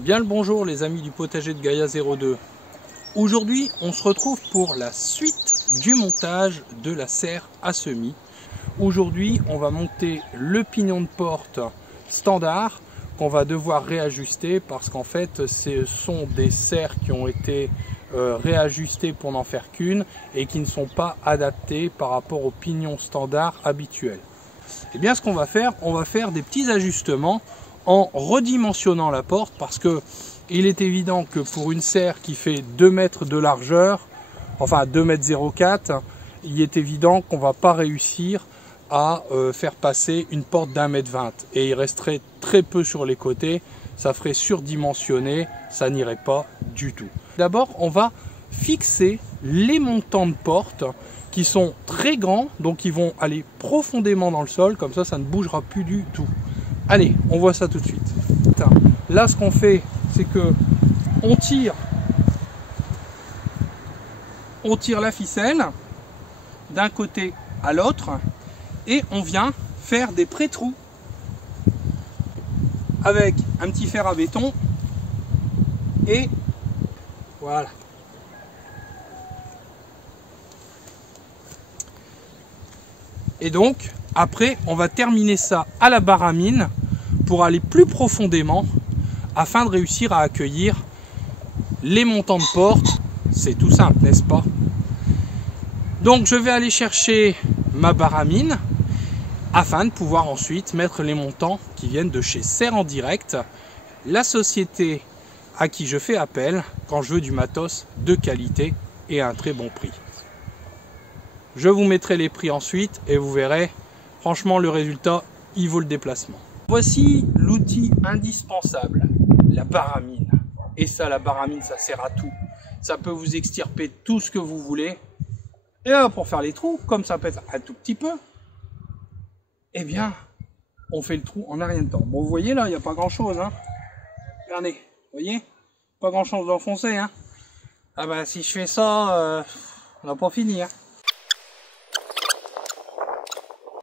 Bien le bonjour les amis du potager de Gaïa 02. Aujourd'hui on se retrouve pour la suite du montage de la serre à semis. Aujourd'hui on va monter le pignon de porte standard qu'on va devoir réajuster parce qu'en fait ce sont des serres qui ont été réajustées pour n'en faire qu'une et qui ne sont pas adaptées par rapport au pignon standard habituel. Et bien ce qu'on va faire des petits ajustements en redimensionnant la porte parce que il est évident que pour une serre qui fait 2 mètres de largeur, enfin 2,04 m, il est évident qu'on ne va pas réussir à faire passer une porte d'1,20 m et il resterait très peu sur les côtés, ça ferait surdimensionné, ça n'irait pas du tout. D'abord on va fixer les montants de porte qui sont très grands, donc ils vont aller profondément dans le sol, comme ça ne bougera plus du tout. Allez, on voit ça tout de suite. Là, ce qu'on fait, c'est que on tire la ficelle d'un côté à l'autre et on vient faire des pré-trous avec un petit fer à béton et voilà. Et donc, après, on va terminer ça à la baramine pour aller plus profondément afin de réussir à accueillir les montants de porte. C'est tout simple, n'est-ce pas? Donc, je vais aller chercher ma baramine afin de pouvoir ensuite mettre les montants qui viennent de chez Serre en Direct, la société à qui je fais appel quand je veux du matos de qualité et à un très bon prix. Je vous mettrai les prix ensuite et vous verrez, franchement le résultat, il vaut le déplacement. Voici l'outil indispensable, la baramine. Et ça, la baramine, ça sert à tout. Ça peut vous extirper tout ce que vous voulez. Et là, pour faire les trous, comme ça peut être un tout petit peu, eh bien, on fait le trou en un rien de temps. Bon, vous voyez là, il n'y a pas grand chose. Hein. Regardez, vous voyez, pas grand chose d'enfoncer. Hein. Ah ben, si je fais ça, on n'a pas fini. Hein.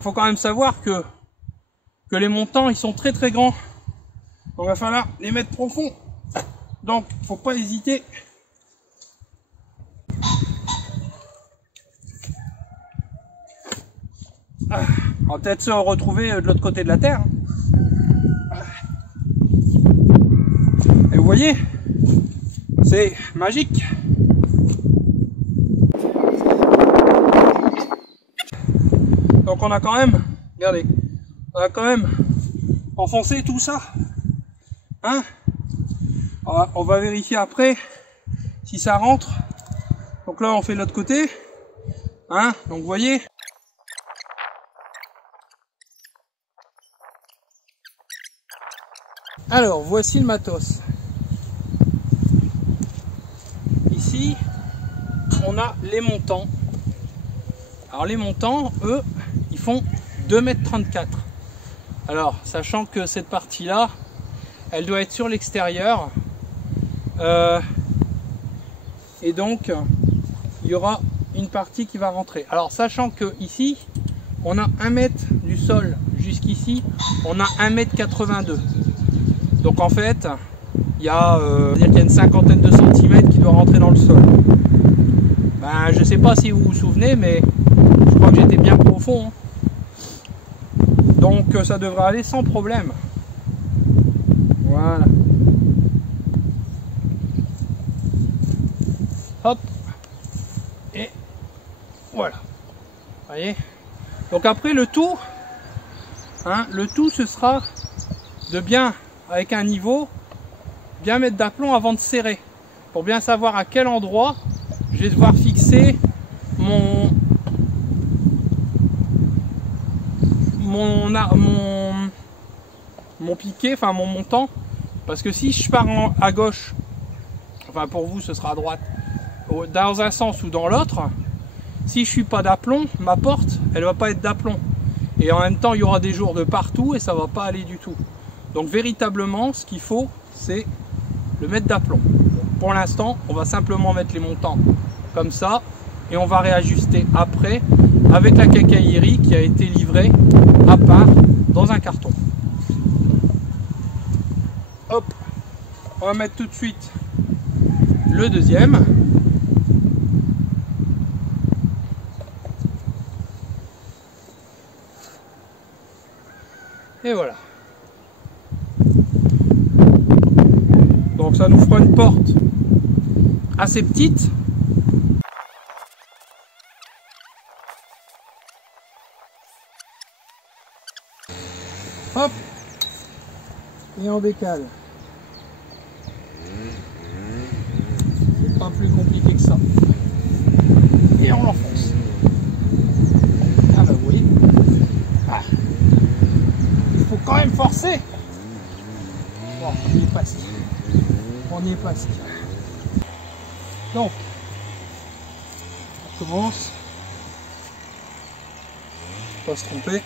Faut quand même savoir que les montants ils sont très grands, on va falloir les mettre profond, donc faut pas hésiter. On va peut-être se retrouver de l'autre côté de la terre. Et vous voyez, c'est magique. Donc on a quand même, regardez, on a quand même enfoncé tout ça. Hein? On va vérifier après si ça rentre. Donc là on fait de l'autre côté. Hein? Donc vous voyez. Alors voici le matos. Ici on a les montants. Alors les montants, eux, ils font 2,34 m. Alors, sachant que cette partie-là, elle doit être sur l'extérieur. Et donc, il y aura une partie qui va rentrer. Alors, sachant que ici, on a 1 mètre du sol jusqu'ici, on a 1,82 m. Donc en fait, il y a une cinquantaine de centimètres qui doit rentrer dans le sol. Ben, je ne sais pas si vous vous souvenez, mais je crois que j'étais bien profond. Hein. Donc ça devrait aller sans problème. Voilà. Hop. Et voilà. Vous voyez. Donc après le tout, hein, ce sera de bien, avec un niveau, bien mettre d'aplomb avant de serrer. Pour bien savoir à quel endroit je vais devoir fixer mon piquet, enfin mon montant, parce que si je pars à gauche, enfin pour vous ce sera à droite, dans un sens ou dans l'autre, si je suis pas d'aplomb, ma porte elle va pas être d'aplomb et en même temps il y aura des jours de partout et ça va pas aller du tout. Donc véritablement ce qu'il faut c'est le mettre d'aplomb. Pour l'instant on va simplement mettre les montants comme ça et on va réajuster après avec la quincaillerie qui a été livrée à part dans un carton. Hop. on va mettre tout de suite le deuxième. Et voilà. Donc ça nous fera une porte assez petite. Hop. Et on décale. C'est pas plus compliqué que ça. Et on l'enfonce. Ah bah oui. Ah. Il faut quand même forcer. Bon, on y est presque. On y est presque. Donc, on commence. Pas se tromper.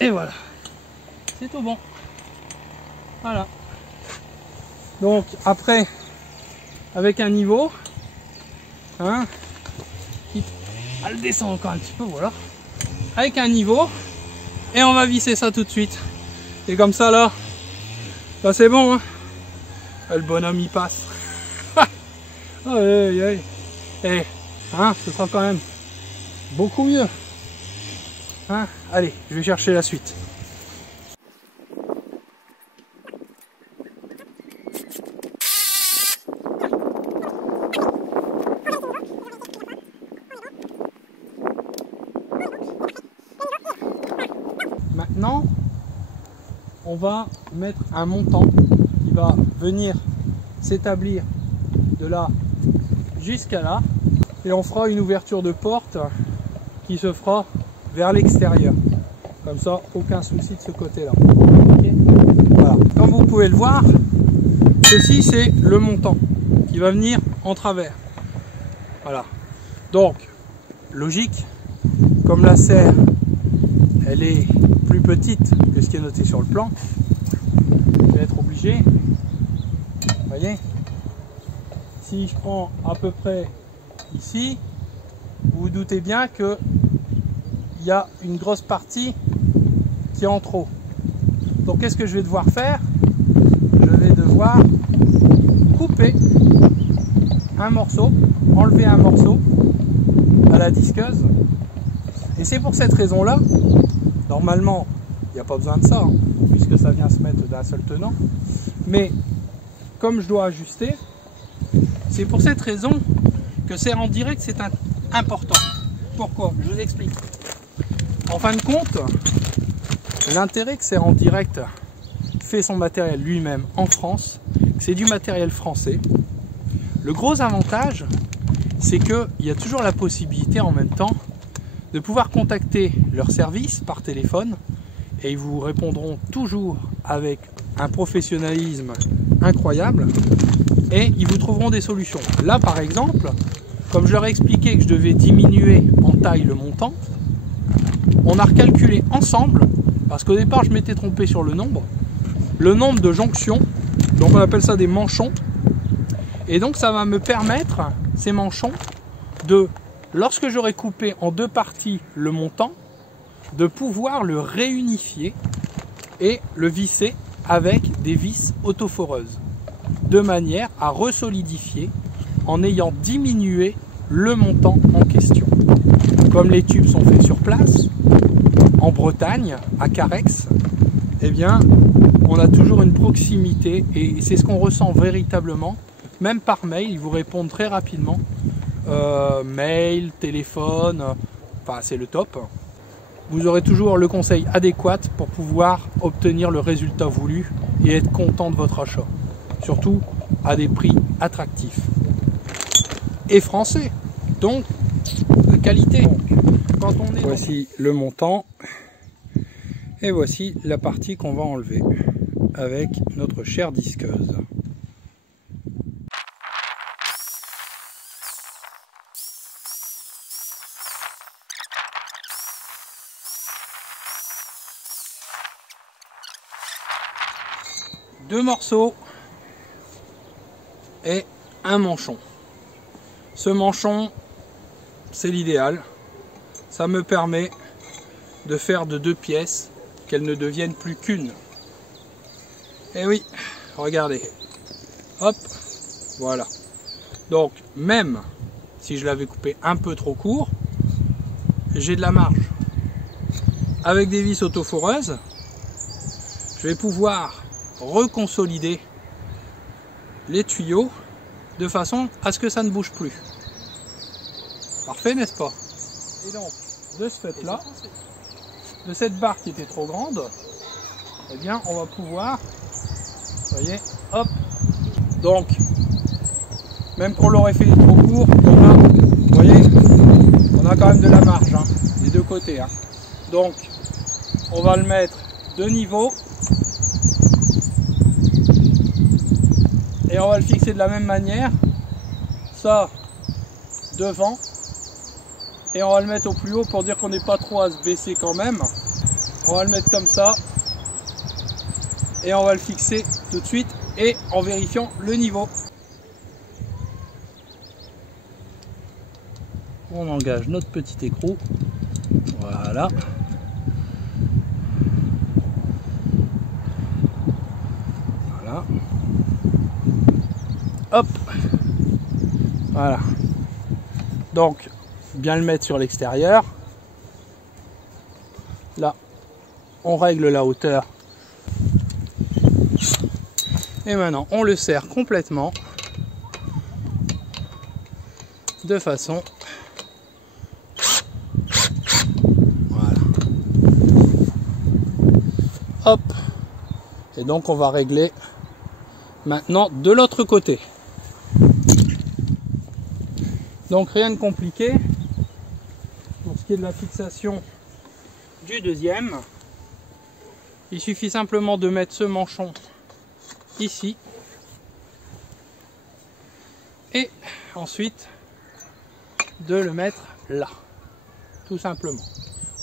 Et voilà. C'est tout bon. Voilà. Donc après, avec un niveau, hein, elle descend encore un petit peu, voilà. Avec un niveau, et on va visser ça tout de suite. Et comme ça là, là c'est bon, hein. Le bonhomme il passe. Aïe, aïe. Et hein, ce sera quand même beaucoup mieux. Hein, allez, je vais chercher la suite. Maintenant, on va mettre un montant qui va venir s'établir de là jusqu'à là, et on fera une ouverture de porte qui se fera vers l'extérieur. Comme ça, aucun souci de ce côté-là. Okay. Voilà. Comme vous pouvez le voir, ceci c'est le montant qui va venir en travers. Voilà. Donc, logique, comme la serre, elle est plus petite que ce qui est noté sur le plan, je vais être obligé, vous voyez, si je prends à peu près ici, vous vous doutez bien que il y a une grosse partie qui est en trop. Donc qu'est-ce que je vais devoir faire? Je vais devoir couper un morceau, enlever un morceau à la disqueuse. Et c'est pour cette raison-là, normalement, il n'y a pas besoin de ça, hein, puisque ça vient se mettre d'un seul tenant. Mais comme je dois ajuster, c'est pour cette raison que serre en direct, c'est important. Pourquoi? Je vous explique. En fin de compte, l'intérêt que serre en direct fait son matériel lui-même en France, c'est du matériel français. Le gros avantage, c'est qu'il y a toujours la possibilité en même temps de pouvoir contacter leur service par téléphone, et ils vous répondront toujours avec un professionnalisme incroyable, et ils vous trouveront des solutions. Là par exemple, comme je leur ai expliqué que je devais diminuer en taille le montant, on a recalculé ensemble, parce qu'au départ je m'étais trompé sur le nombre de jonctions, donc on appelle ça des manchons, et donc ça va me permettre, ces manchons, de, lorsque j'aurai coupé en deux parties le montant, de pouvoir le réunifier et le visser avec des vis autoforeuses, de manière à resolidifier en ayant diminué le montant en question. Comme les tubes sont faits sur place, en Bretagne, à Carex, eh bien, on a toujours une proximité, et c'est ce qu'on ressent véritablement, même par mail, ils vous répondent très rapidement, mail, téléphone, enfin c'est le top. Vous aurez toujours le conseil adéquat pour pouvoir obtenir le résultat voulu et être content de votre achat, surtout à des prix attractifs et français, donc de qualité. Quand on est voici le montant et voici la partie qu'on va enlever avec notre chère disqueuse. Deux morceaux et un manchon. Ce manchon, c'est l'idéal. Ça me permet de faire de deux pièces qu'elles ne deviennent plus qu'une. Et oui, regardez. Hop, voilà. Donc, même si je l'avais coupé un peu trop court, j'ai de la marge. Avec des vis autoforeuses, je vais pouvoir reconsolider les tuyaux de façon à ce que ça ne bouge plus. Parfait, n'est-ce pas? Et donc, de ce fait-là, de cette barre qui était trop grande, eh bien, on va pouvoir, vous voyez, hop, donc, même qu'on l'aurait fait trop court, vous voyez, on a quand même de la marge, hein, des deux côtés. Hein. Donc, on va le mettre de niveau. Et on va le fixer de la même manière. Ça, devant. Et on va le mettre au plus haut pour dire qu'on n'est pas trop à se baisser quand même. On va le mettre comme ça. Et on va le fixer tout de suite. Et en vérifiant le niveau. On engage notre petit écrou. Voilà. Voilà. Hop. Voilà. Donc, bien le mettre sur l'extérieur. Là, on règle la hauteur. Et maintenant, on le serre complètement. De façon... Hop, et donc on va régler maintenant de l'autre côté. Donc rien de compliqué pour ce qui est de la fixation du deuxième. Il suffit simplement de mettre ce manchon ici et ensuite de le mettre là, tout simplement.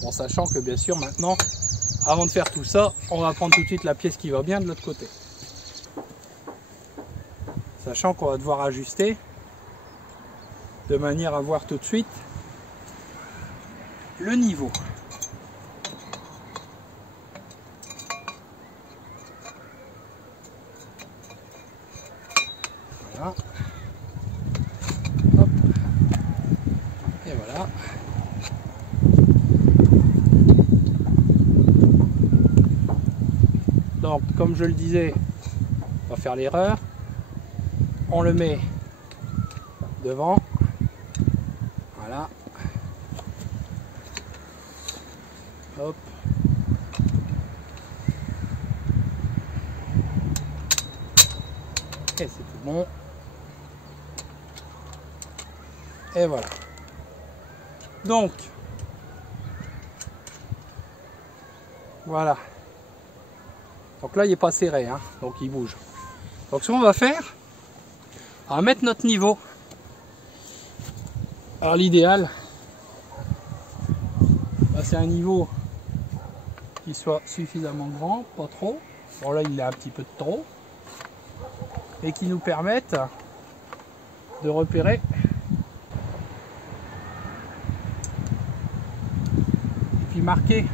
En sachant que bien sûr maintenant, avant de faire tout ça, on va prendre tout de suite la pièce qui va bien de l'autre côté. Sachant qu'on va devoir ajuster de manière à voir tout de suite le niveau. Voilà. Hop. Et voilà. Donc, comme je le disais, on va faire l'erreur. On le met devant. Voilà. Hop. Et c'est tout bon. Et voilà. Donc, voilà. Donc là, il n'est pas serré, hein, donc il bouge. Donc ce qu'on va faire, on va mettre notre niveau. Alors l'idéal, c'est un niveau qui soit suffisamment grand, pas trop. Bon là, il est un petit peu de trop. Et qui nous permette de repérer et puis marquer,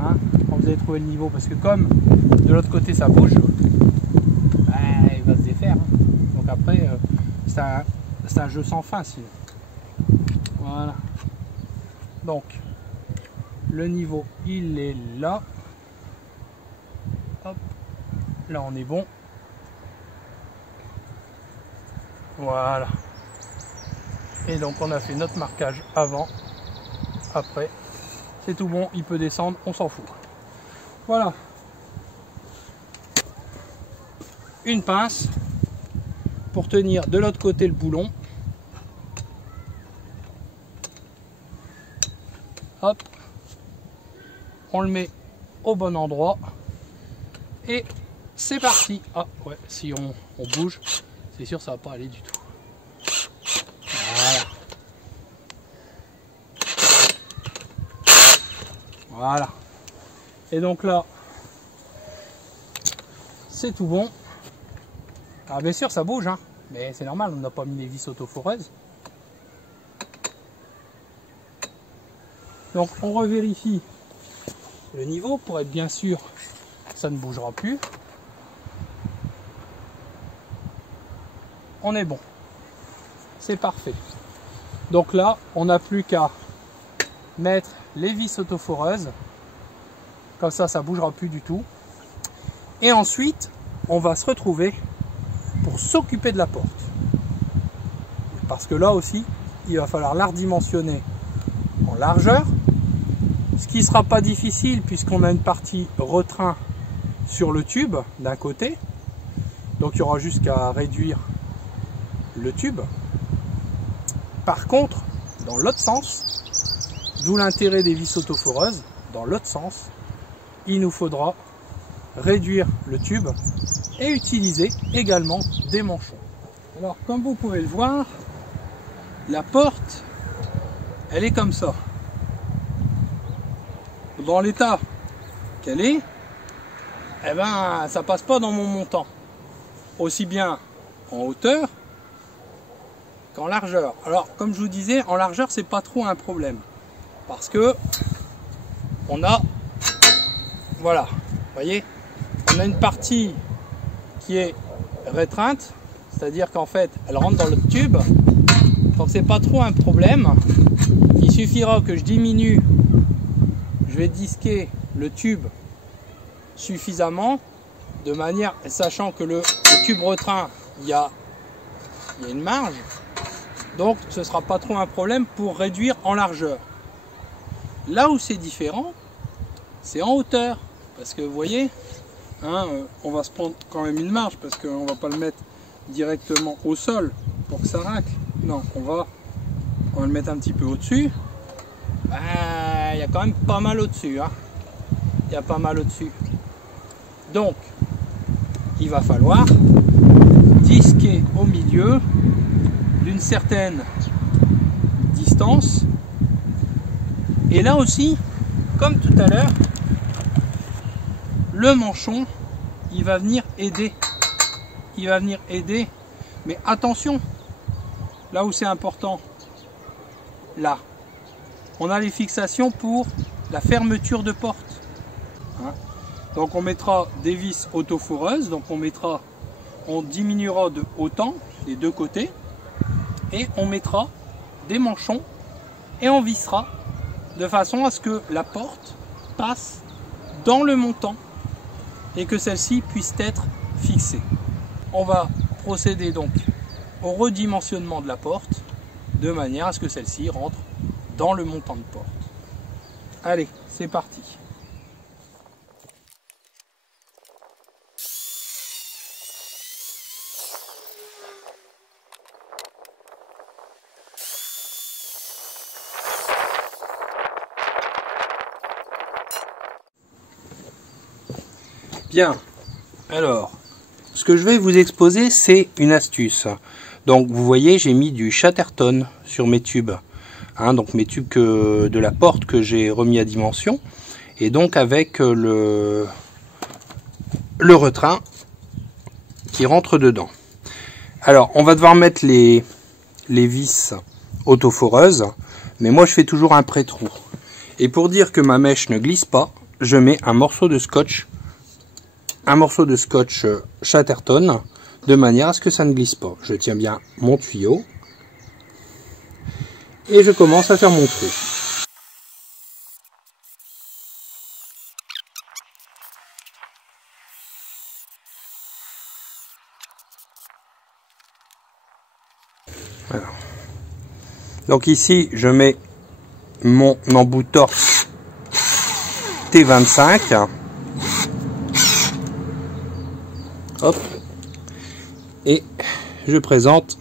hein, quand vous avez trouvé le niveau, parce que comme de l'autre côté ça bouge, il va se défaire, hein. Donc après c'est un jeu sans fin sinon. Voilà, donc le niveau il est là. Hop, là on est bon. Voilà. Et donc on a fait notre marquage avant, après. C'est tout bon, il peut descendre, on s'en fout. Voilà. Une pince pour tenir de l'autre côté le boulon. Hop. On le met au bon endroit. Et c'est parti. Ah ouais, si on bouge, c'est sûr ça va pas aller du tout. Voilà. Voilà. Et donc là, c'est tout bon. Alors bien sûr ça bouge, hein, mais c'est normal, on n'a pas mis les vis autoforeuses. Donc on revérifie le niveau pour être bien sûr que ça ne bougera plus. on est bon. C'est parfait. Donc là, on n'a plus qu'à mettre les vis autoforeuses. Comme ça, ça ne bougera plus du tout. Et ensuite, on va se retrouver pour s'occuper de la porte. Parce que là aussi, il va falloir la redimensionner en largeur. Ce qui ne sera pas difficile puisqu'on a une partie retrain sur le tube d'un côté. Donc il y aura juste qu'à réduire le tube. Par contre, dans l'autre sens, d'où l'intérêt des vis autoforeuses, dans l'autre sens, il nous faudra réduire le tube et utiliser également des manchons. Alors comme vous pouvez le voir, la porte, elle est comme ça. Dans l'état qu'elle est, eh ben, ça passe pas dans mon montant. Aussi bien en hauteur qu'en largeur. Alors, comme je vous disais, en largeur, c'est pas trop un problème. Parce que on a, voilà, vous voyez, on a une partie qui est restreinte, c'est-à-dire qu'en fait, elle rentre dans le tube. Donc, c'est pas trop un problème. Il suffira que je diminue, je vais disquer le tube suffisamment, de manière, sachant que le tube retrait, il y a une marge, donc ce ne sera pas trop un problème pour réduire en largeur. Là où c'est différent, c'est en hauteur, parce que vous voyez, hein, on va se prendre quand même une marge, parce qu'on ne va pas le mettre directement au sol pour que ça racle. Non, on va le mettre un petit peu au-dessus. Il y a quand même pas mal au-dessus, hein. Il y a pas mal au-dessus. Donc, il va falloir disquer au milieu d'une certaine distance. Et là aussi, comme tout à l'heure, le manchon, il va venir aider. Il va venir aider. Mais attention, là où c'est important, là, on a les fixations pour la fermeture de porte. Hein? Donc on mettra des vis autoforeuses, donc on diminuera de autant les deux côtés, et on mettra des manchons et on vissera de façon à ce que la porte passe dans le montant et que celle-ci puisse être fixée. On va procéder donc au redimensionnement de la porte de manière à ce que celle-ci rentre dans le montant de porte. Allez, c'est parti. Bien, alors, ce que je vais vous exposer, c'est une astuce. Donc, vous voyez, j'ai mis du Chatterton sur mes tubes. Hein, donc, mes tubes de la porte que j'ai remis à dimension. Et donc, avec le retrain qui rentre dedans. Alors, on va devoir mettre les vis autoforeuses. Mais moi, je fais toujours un pré-trou. Et pour dire que ma mèche ne glisse pas, je mets un morceau de scotch Chatterton de manière à ce que ça ne glisse pas. Je tiens bien mon tuyau et je commence à faire mon trou. Voilà. Donc ici je mets mon embout torse T25. Hop, et je présente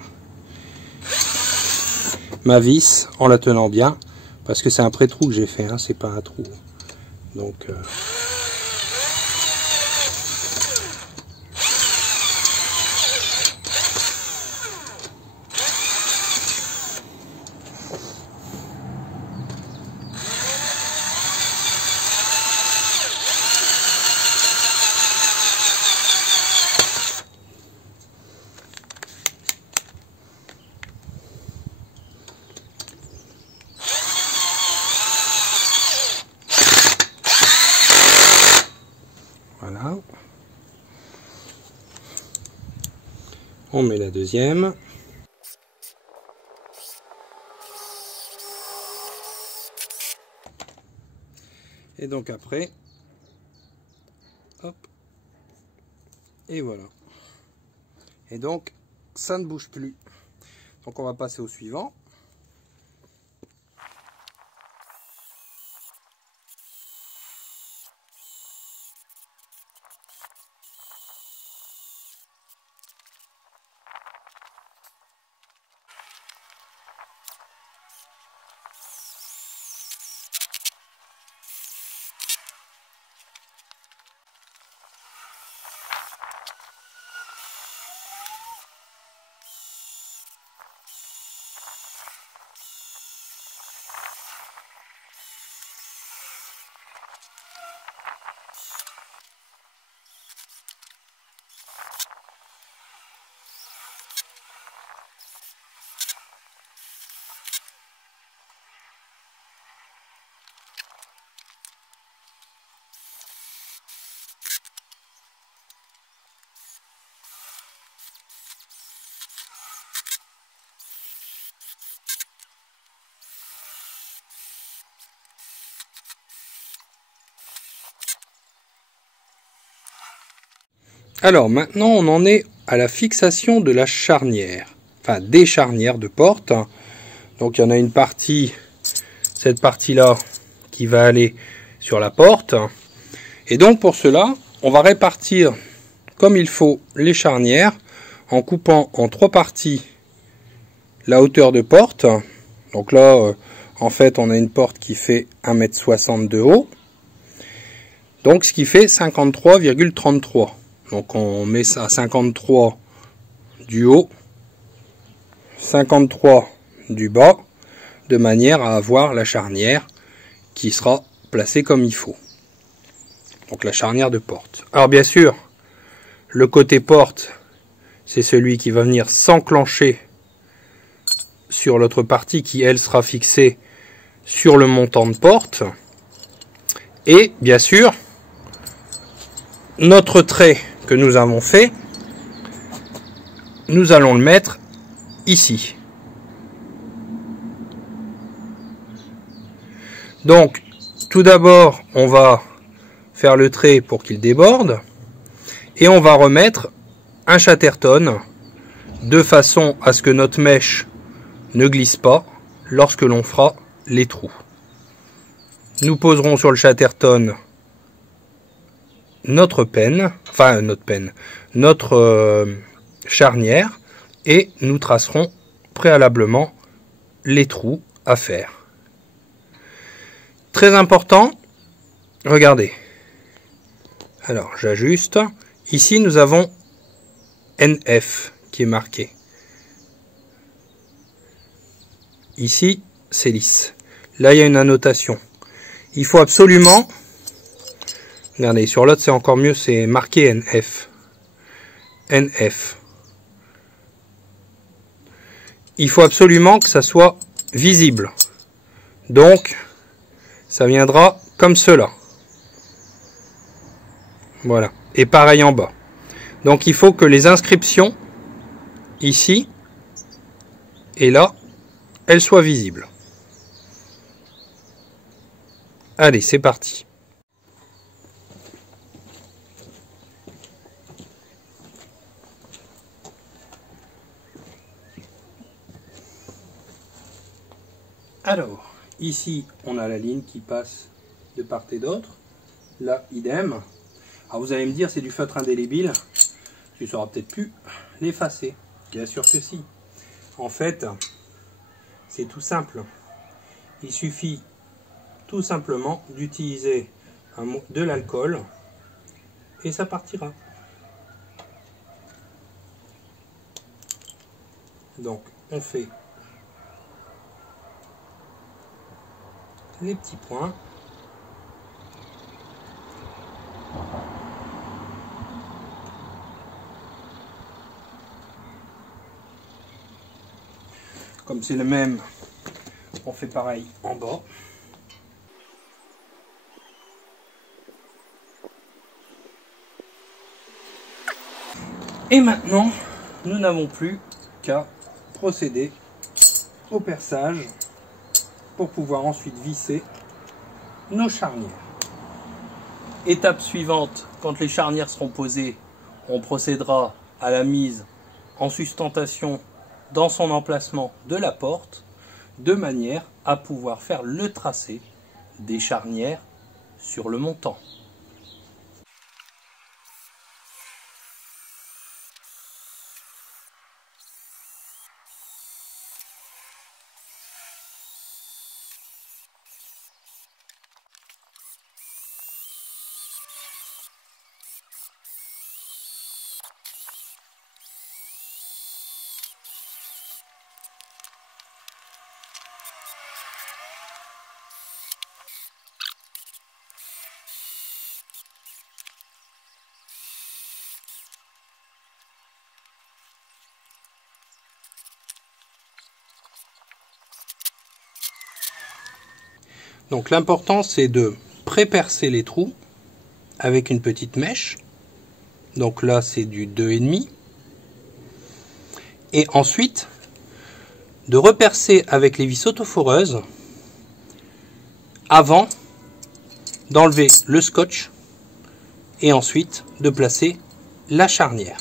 ma vis en la tenant bien, parce que c'est un pré-trou que j'ai fait, hein, c'est pas un trou. Donc On met la deuxième. Et donc après, hop, et voilà. Et donc, ça ne bouge plus. Donc on va passer au suivant. Alors maintenant on en est à la fixation de la charnière, enfin des charnières de porte. Donc il y en a une partie, cette partie-là, qui va aller sur la porte. Et donc pour cela, on va répartir comme il faut les charnières en coupant en 3 parties la hauteur de porte. Donc là, en fait, on a une porte qui fait 1,60 m de haut. Donc ce qui fait 53,33. Donc on met ça à 53 du haut, 53 du bas, de manière à avoir la charnière qui sera placée comme il faut. Donc la charnière de porte. Alors bien sûr, le côté porte, c'est celui qui va venir s'enclencher sur l'autre partie qui, elle, sera fixée sur le montant de porte. Et bien sûr, notre trait que nous avons fait, nous allons le mettre ici. Donc, tout d'abord, on va faire le trait pour qu'il déborde et on va remettre un chatterton de façon à ce que notre mèche ne glisse pas lorsque l'on fera les trous. Nous poserons sur le chatterton notre charnière et nous tracerons préalablement les trous à faire. Très important, regardez. Alors j'ajuste. Ici nous avons NF qui est marqué. Ici c'est lisse. Là il y a une annotation. Il faut absolument, regardez, sur l'autre c'est encore mieux, c'est marqué NF. NF. Il faut absolument que ça soit visible. Donc, ça viendra comme cela. Voilà. Et pareil en bas. Donc, il faut que les inscriptions, ici et là, elles soient visibles. Allez, c'est parti. Alors, ici, on a la ligne qui passe de part et d'autre. Là, idem. Alors, vous allez me dire, c'est du feutre indélébile. Tu ne sauras peut-être plus l'effacer. Bien sûr que si. En fait, c'est tout simple. Il suffit tout simplement d'utiliser de l'alcool et ça partira. Donc, on fait les petits points. Comme c'est le même, on fait pareil en bas. Et maintenant, nous n'avons plus qu'à procéder au perçage pour pouvoir ensuite visser nos charnières. Étape suivante, quand les charnières seront posées, on procédera à la mise en sustentation dans son emplacement de la porte, de manière à pouvoir faire le tracé des charnières sur le montant. Donc l'important c'est de pré-percer les trous avec une petite mèche. Donc là c'est du 2,5. Et ensuite de repercer avec les vis autoforeuses avant d'enlever le scotch et ensuite de placer la charnière.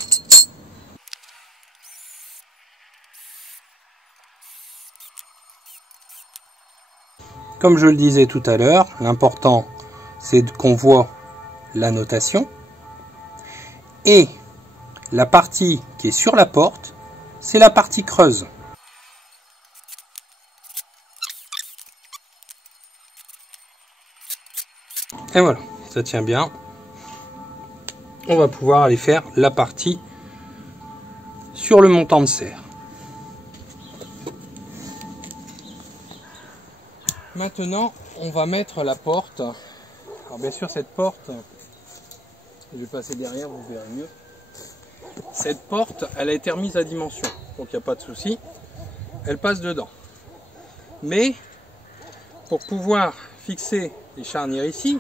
Comme je le disais tout à l'heure, l'important c'est qu'on voit la notation. Et la partie qui est sur la porte, c'est la partie creuse. Et voilà, ça tient bien. On va pouvoir aller faire la partie sur le montant de serre. Maintenant, on va mettre la porte. Alors bien sûr, cette porte, je vais passer derrière, vous verrez mieux. Cette porte, elle a été remise à dimension, donc il n'y a pas de souci. Elle passe dedans. Mais, pour pouvoir fixer les charnières ici,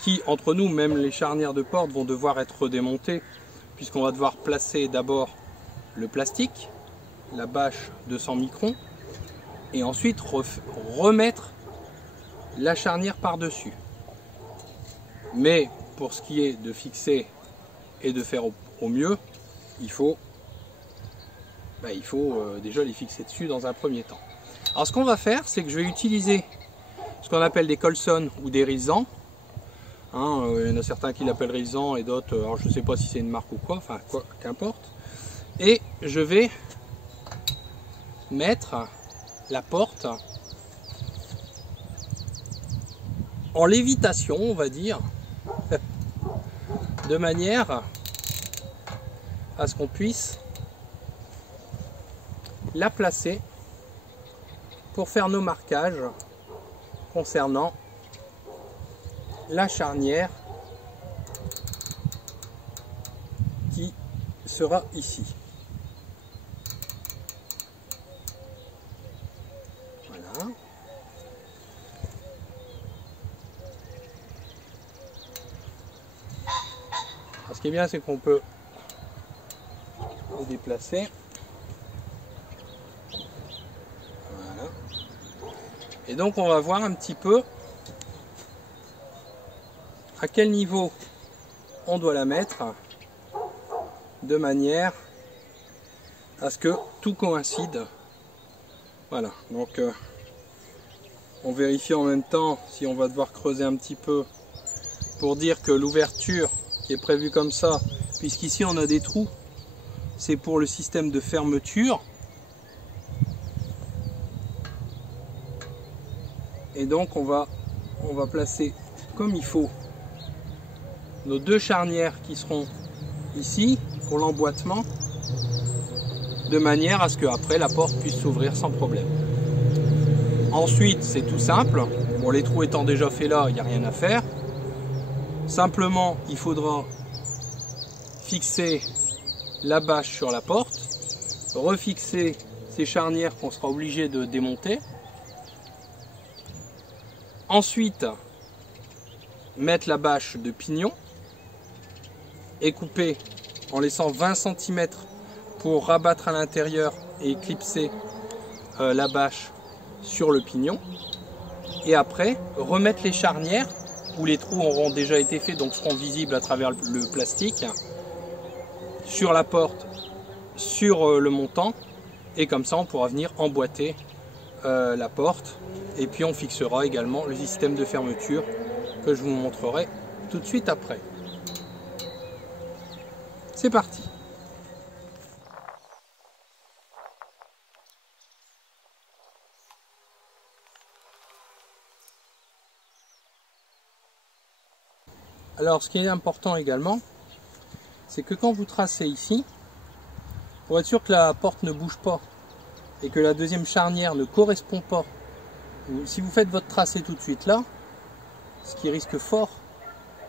qui, entre nous, même les charnières de porte vont devoir être redémontées, puisqu'on va devoir placer d'abord le plastique, la bâche de 100 microns, et ensuite remettre la charnière par-dessus. Mais pour ce qui est de fixer et de faire au mieux, il faut déjà les fixer dessus dans un premier temps. Alors ce qu'on va faire, c'est que je vais utiliser ce qu'on appelle des colsons ou des risans. Il y en a certains qui l'appellent risan et d'autres, alors je ne sais pas si c'est une marque ou quoi, enfin quoi, qu'importe. Et je vais mettre la porte en lévitation, on va dire, de manière à ce qu'on puisse la placer pour faire nos marquages concernant la charnière qui sera ici. Voilà. Alors, ce qui est bien, c'est qu'on peut le déplacer. Voilà. Et donc on va voir un petit peu à quel niveau on doit la mettre de manière à ce que tout coïncide. Voilà, donc on vérifie en même temps si on va devoir creuser un petit peu pour dire que l'ouverture qui est prévue comme ça, puisqu'ici on a des trous, c'est pour le système de fermeture. Et donc on va placer comme il faut nos deux charnières qui seront ici pour l'emboîtement, de manière à ce que après la porte puisse s'ouvrir sans problème. Ensuite, c'est tout simple. Bon, les trous étant déjà faits là, il n'y a rien à faire. Simplement, il faudra fixer la bâche sur la porte, refixer ces charnières qu'on sera obligé de démonter. Ensuite, mettre la bâche de pignon et couper en laissant 20 cm pour rabattre à l'intérieur et clipser la bâche sur le pignon. Et après, remettre les charnières où les trous auront déjà été faits, donc seront visibles à travers le plastique, sur la porte, sur le montant. Et comme ça, on pourra venir emboîter la porte. Et puis, on fixera également le système de fermeture que je vous montrerai tout de suite après. C'est parti! Alors, ce qui est important également, c'est que quand vous tracez ici, pour être sûr que la porte ne bouge pas et que la deuxième charnière ne correspond pas, si vous faites votre tracé tout de suite là, ce qui risque fort,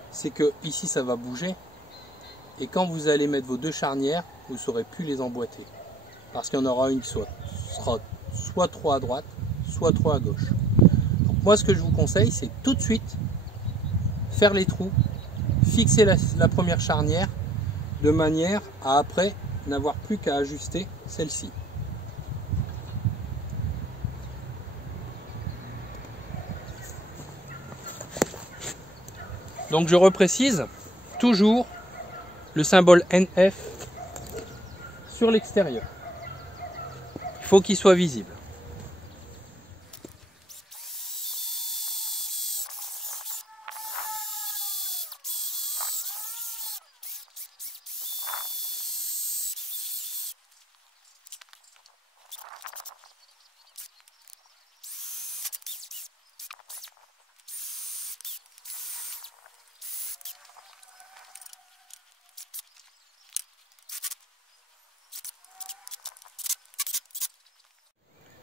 c'est que ici ça va bouger et quand vous allez mettre vos deux charnières, vous ne saurez plus les emboîter parce qu'il y en aura une qui sera soit trop à droite, soit trop à gauche. Donc moi, ce que je vous conseille, c'est tout de suite faire les trous, fixer la première charnière de manière à après n'avoir plus qu'à ajuster celle-ci. Donc je reprécise, toujours le symbole NF sur l'extérieur. Il faut qu'il soit visible.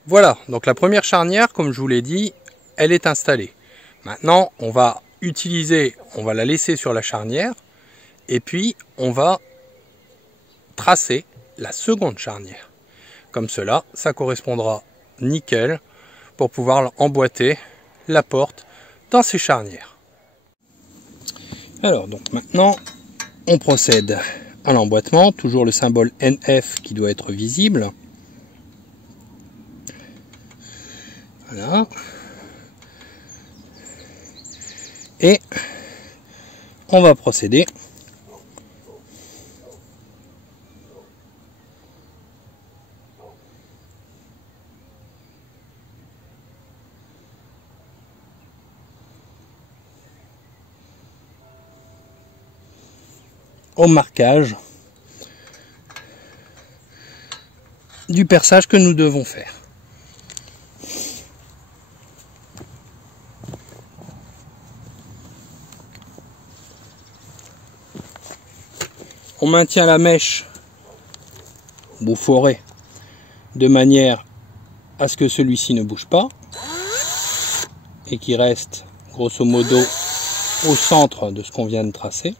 Voilà, donc la première charnière, comme je vous l'ai dit, elle est installée. Maintenant, on va la laisser sur la charnière et puis on va tracer la seconde charnière. Comme cela, ça correspondra nickel pour pouvoir emboîter la porte dans ces charnières. Alors, donc maintenant, on procède à l'emboîtement, toujours le symbole NF qui doit être visible. Voilà. Et on va procéder au marquage du perçage que nous devons faire. On maintient la mèche boufforée de manière à ce que celui-ci ne bouge pas et qu'il reste grosso modo au centre de ce qu'on vient de tracer.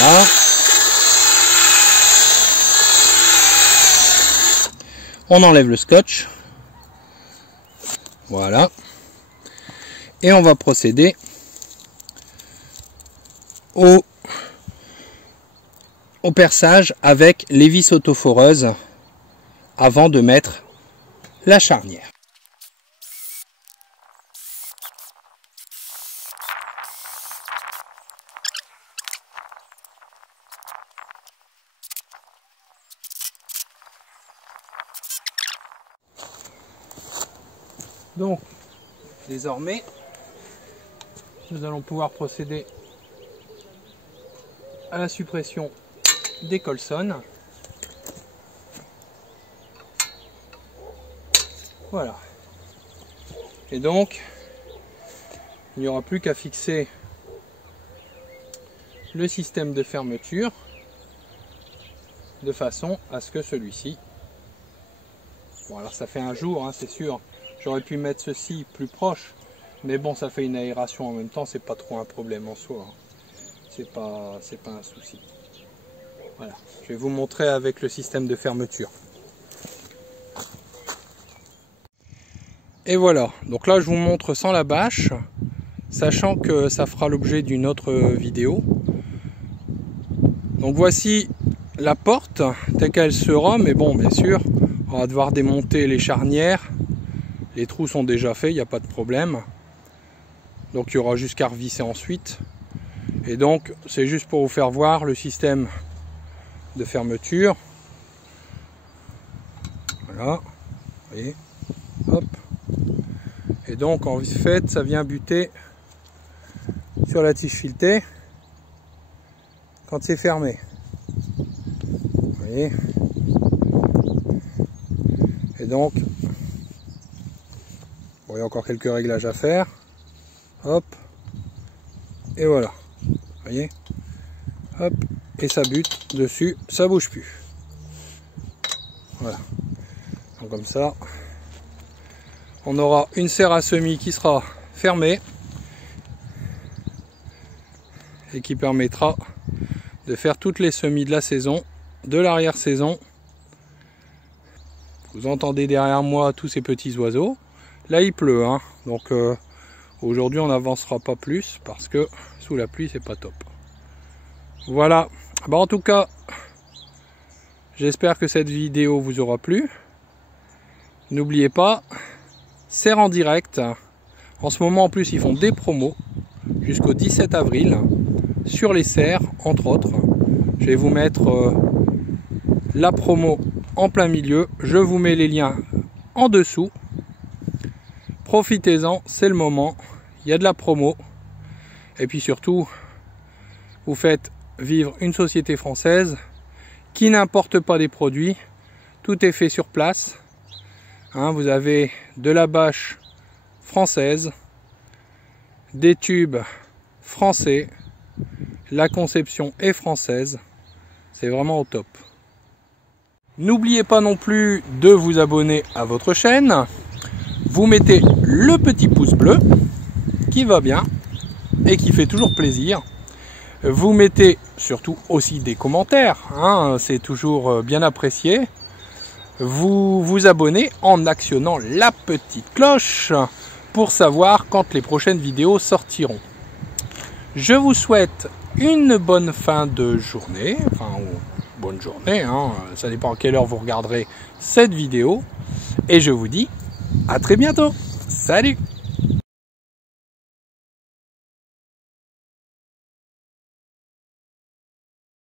Voilà. On enlève le scotch. Voilà. Et on va procéder au perçage avec les vis autoforeuses avant de mettre la charnière. Donc, désormais, nous allons pouvoir procéder à la suppression des colsonnes. Voilà. Et donc, il n'y aura plus qu'à fixer le système de fermeture de façon à ce que celui-ci... Bon, alors ça fait un jour, hein, c'est sûr. J'aurais pu mettre ceci plus proche, mais bon, ça fait une aération en même temps, c'est pas trop un problème en soi. Hein. C'est pas un souci. Voilà, je vais vous montrer avec le système de fermeture. Et voilà, donc là je vous montre sans la bâche, sachant que ça fera l'objet d'une autre vidéo. Donc voici la porte telle qu'elle sera, mais bon, bien sûr, on va devoir démonter les charnières. Les trous sont déjà faits, il n'y a pas de problème. Donc il y aura juste qu'à revisser ensuite. Et donc c'est juste pour vous faire voir le système de fermeture. Voilà. Vous voyez. Hop. Et donc en fait ça vient buter sur la tige filetée quand c'est fermé. Vous voyez. Et donc bon, il y a encore quelques réglages à faire. Hop. Et voilà. Vous voyez. Hop. Et ça bute dessus. Ça bouge plus. Voilà. Donc comme ça, on aura une serre à semis qui sera fermée et qui permettra de faire toutes les semis de la saison, de l'arrière-saison. Vous entendez derrière moi tous ces petits oiseaux. Là il pleut, hein. Donc aujourd'hui on n'avancera pas plus parce que sous la pluie c'est pas top. Voilà, bah, en tout cas j'espère que cette vidéo vous aura plu. N'oubliez pas, serre en direct. En ce moment en plus ils font des promos jusqu'au 17 avril sur les serres entre autres. Je vais vous mettre la promo en plein milieu. Je vous mets les liens en dessous. Profitez-en, c'est le moment. Il y a de la promo. Et puis surtout, vous faites vivre une société française qui n'importe pas des produits. Tout est fait sur place. Hein, vous avez de la bâche française, des tubes français, la conception est française. C'est vraiment au top. N'oubliez pas non plus de vous abonner à votre chaîne. Vous mettez le petit pouce bleu qui va bien et qui fait toujours plaisir. Vous mettez surtout aussi des commentaires, hein, c'est toujours bien apprécié. Vous vous abonnez en actionnant la petite cloche pour savoir quand les prochaines vidéos sortiront. Je vous souhaite une bonne fin de journée, enfin bonne journée, hein, ça dépend à quelle heure vous regarderez cette vidéo. Et je vous dis à très bientôt. Salut!